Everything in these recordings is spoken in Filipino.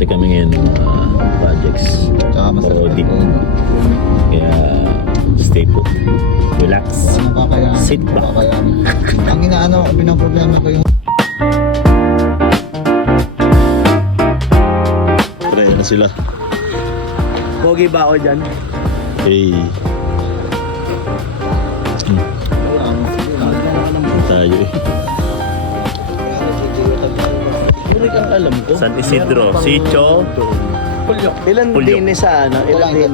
nag-check kami ngayon ng mga projects. Tsaka masarap Audit. po. Kaya stay put. Relax. Sit back. Ang inaano, pinaproblema ko yung Try na sila. Pogi ba ako dyan? Hey. Tayo eh. San Isidro, Sicho. Ilan Pulyo. din sa ano? Ilan din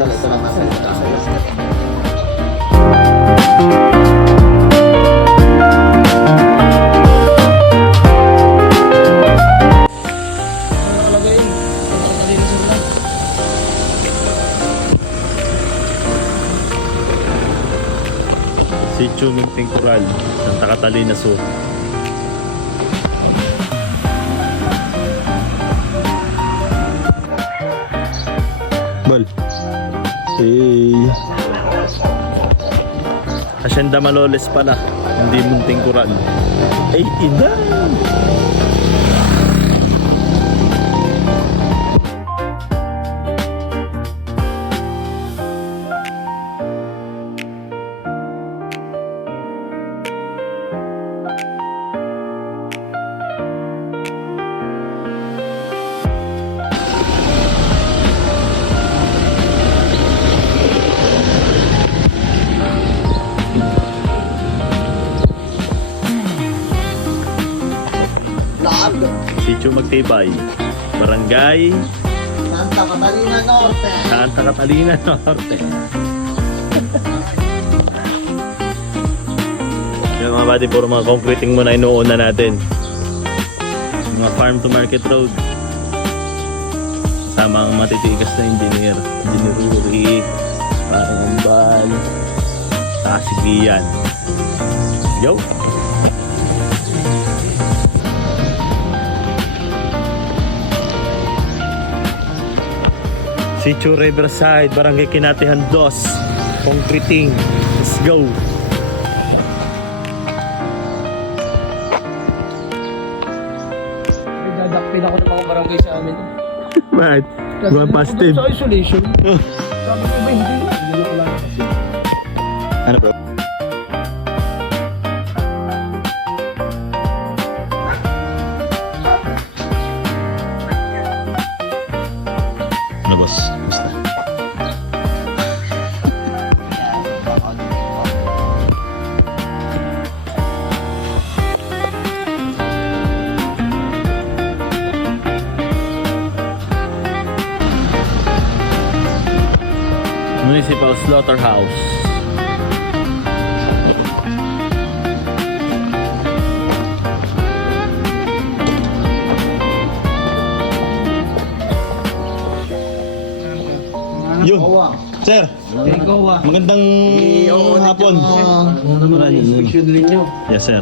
Sicho Minting Coral, Santa Catalina Sur. Bal. Hey. Hacienda Maloles pala, hindi Munting Coral. Ay, ina! Sitio Magtibay, Barangay Santa Catalina Norte. Santa Catalina Norte. Yung mga buddy, puro mga concreting muna inuuna natin. Mga farm to market road. Sama ang matitigas na engineer. Engineer Uri, parang Umbal, saka si Gian. Yo! Sitio Riverside, Barangay Kinatihan 2, concreting. Let's go! Dadakpin ako ng mga barangay sa amin. Bakit? Mga positive. Sa isolation. Sabi ko ba hindi? Hindi na wala na kasi. Ano bro? Ano boss? Basta. Municipal Slaughterhouse. Yun. Sir, magandang hapon. Inspection ninyo. Yes, sir.